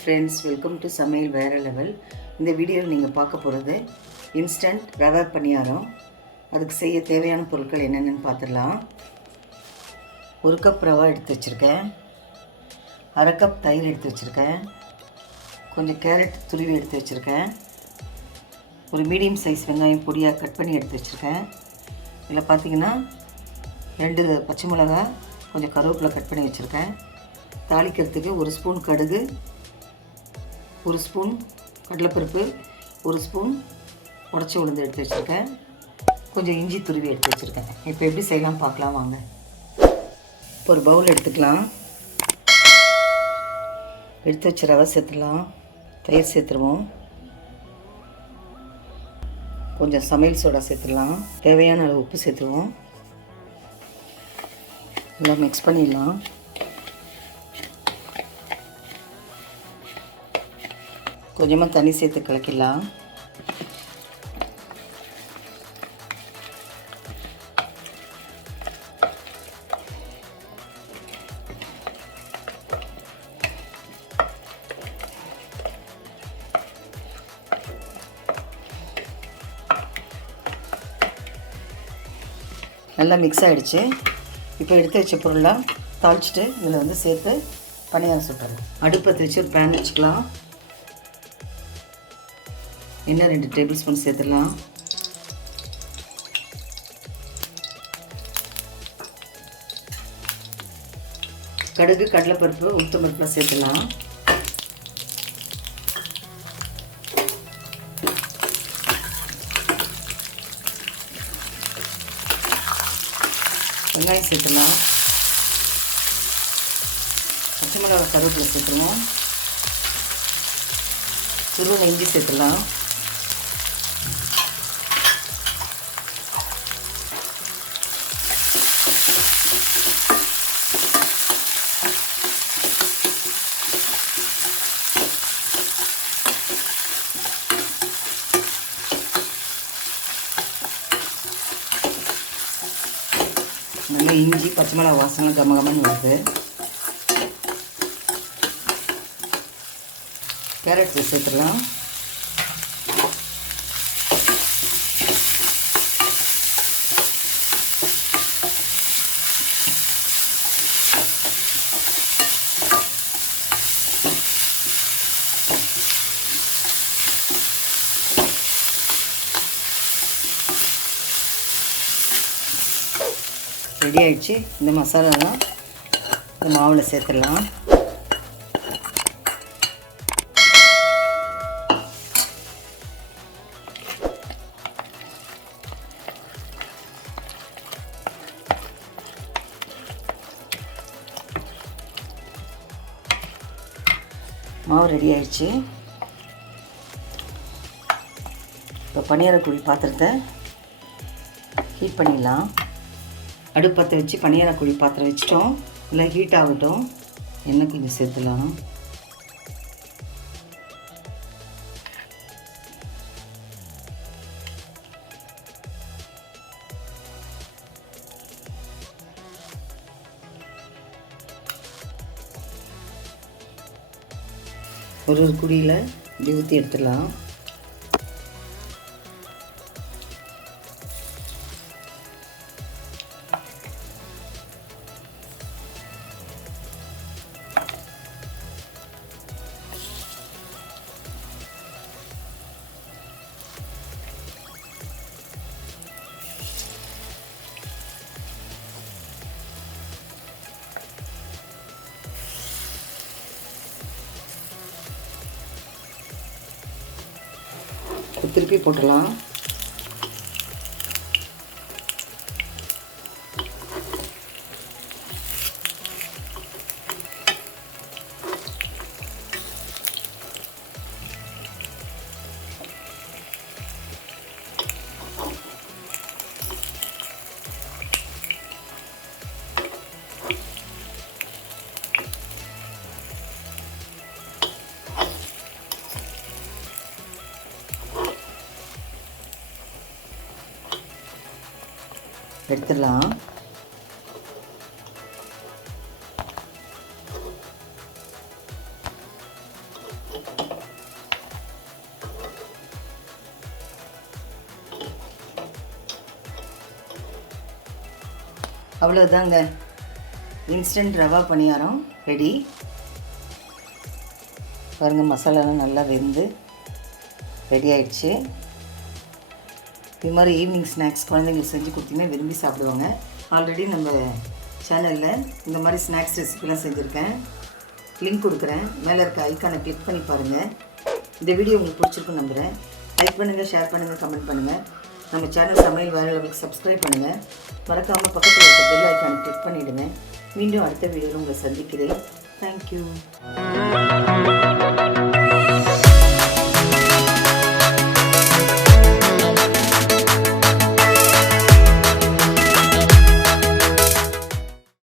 Friends, welcome to சமையல் வேறு level. இந்த வீடியோவில் நீங்கள் பார்க்க போகிறது இன்ஸ்டன்ட் ரவா பணியாரம். அதுக்கு செய்ய தேவையான பொருட்கள் என்னென்னு பார்த்துடலாம். 1 கப் ரவா எடுத்து வச்சுருக்கேன், 1/2 கப் தயிர் எடுத்து வச்சுருக்கேன், கொஞ்சம் கேரட் துருவி எடுத்து வச்சுருக்கேன், ஒரு மீடியம் சைஸ் வெங்காயம் பொடியாக கட் பண்ணி எடுத்து வச்சுருக்கேன். இதில் பார்த்திங்கன்னா 2 பச்சை மிளகா, கொஞ்சம் கருவேப்பிலை கட் பண்ணி வச்சுருக்கேன். தாளிக்கிறதுக்கு 1 ஸ்பூன் கடுகு, 1 ஸ்பூன் கடலைப்பருப்பு, 1 ஸ்பூன் உடச்சி உளுந்து எடுத்து வச்சுருக்கேன், கொஞ்சம் இஞ்சி துருவி எடுத்து வச்சுருக்கேன். இப்போ எப்படி செய்யலாம் பார்க்கலாம் வாங்க. இப்போ ஒரு பவுல் எடுத்துக்கலாம். எடுத்து வச்ச ரவை சேர்த்துடலாம், தயிர் சேர்த்துருவோம், கொஞ்சம் சமையல் சோடா சேர்த்துடலாம், தேவையான அளவு உப்பு சேர்த்துருவோம், எல்லாம் மிக்ஸ் பண்ணிடலாம். கொஞ்சமாக தண்ணி சேர்த்து கலக்கிடலாம். நல்லா மிக்ஸ் ஆகிடுச்சு. இப்போ எடுத்து வச்ச பொருளாக தாளிச்சிட்டு இதில் சேர்த்து பணியாரம் சுட்டுறோம். அடுப்பத்தை வச்சு ஒரு பேன் வச்சுக்கலாம். எண்ணெய் 2 டேபிள் ஸ்பூன் சேர்த்துடலாம். கடுகு, கடலைப்பருப்பு, உளுத்தம்பருப்புலாம் சேர்த்துடலாம். வெங்காயம் சேர்த்துடலாம். பச்சை மிளகாய், கருவேப்பிலை சேர்த்துருவோம். துருவன இஞ்சி சேர்த்துடலாம். நல்லா இஞ்சி பச்சை மிளகா வாசனை கமகமன்னு வருது. கேரட் சேர்த்துடலாம். ரெடி ஆகிடுச்சு. இந்த மசாலாலாம் இந்த மாவில் சேர்த்துடலாம். மாவு ரெடி ஆகிடுச்சு. இப்போ பணியாரக்குழி பாத்திரத்தை ஹீட் பண்ணிடலாம். அடுப்பத்தை வச்சு பணியாரக்குழி பாத்திரம் வச்சிட்டோம். இல்லை ஹீட் ஆகட்டும். எண்ணெய் கொஞ்சம் சேர்த்துலாம். ஒரு குழியில் இப்படி ஊற்றி எடுத்துடலாம். திருப்பி போட்டுடலாம். எடுத்துடலாம். அவ்வளோதாங்க, இன்ஸ்டன்ட் ரவா பணியாரம் ரெடி. பாருங்கள், மசாலாலாம் நல்லா வெந்து ரெடி ஆயிடுச்சு. இது மாதிரி ஈவினிங் ஸ்நாக்ஸ் குழந்தைங்களுக்கு செஞ்சு கொடுத்தீங்கன்னா விரும்பி சாப்பிடுவாங்க. ஆல்ரெடி நம்ம சேனலில் இந்த மாதிரி ஸ்நாக்ஸ் ரெசிபிலாம் செஞ்சுருக்கேன், லிங்க் கொடுக்குறேன். மேலே இருக்க ஐக்கானை கிளிக் பண்ணி பாருங்கள். இந்த வீடியோ உங்களுக்கு பிடிச்சிருக்குன்னு நம்புகிறேன். லைக் பண்ணுங்கள், ஷேர் பண்ணுங்கள், கமெண்ட் பண்ணுங்கள். நம்ம சேனல் சமையல் வேற லெவலுக்கு சப்ஸ்கிரைப் பண்ணுங்கள். மறக்காமல் பக்கத்தில் இருக்க பெல் ஐக்கானை கிளிக் பண்ணிவிடுங்க. மீண்டும் அடுத்த வீடியோவில் உங்களை சந்திக்கிறேன். தேங்க்யூ.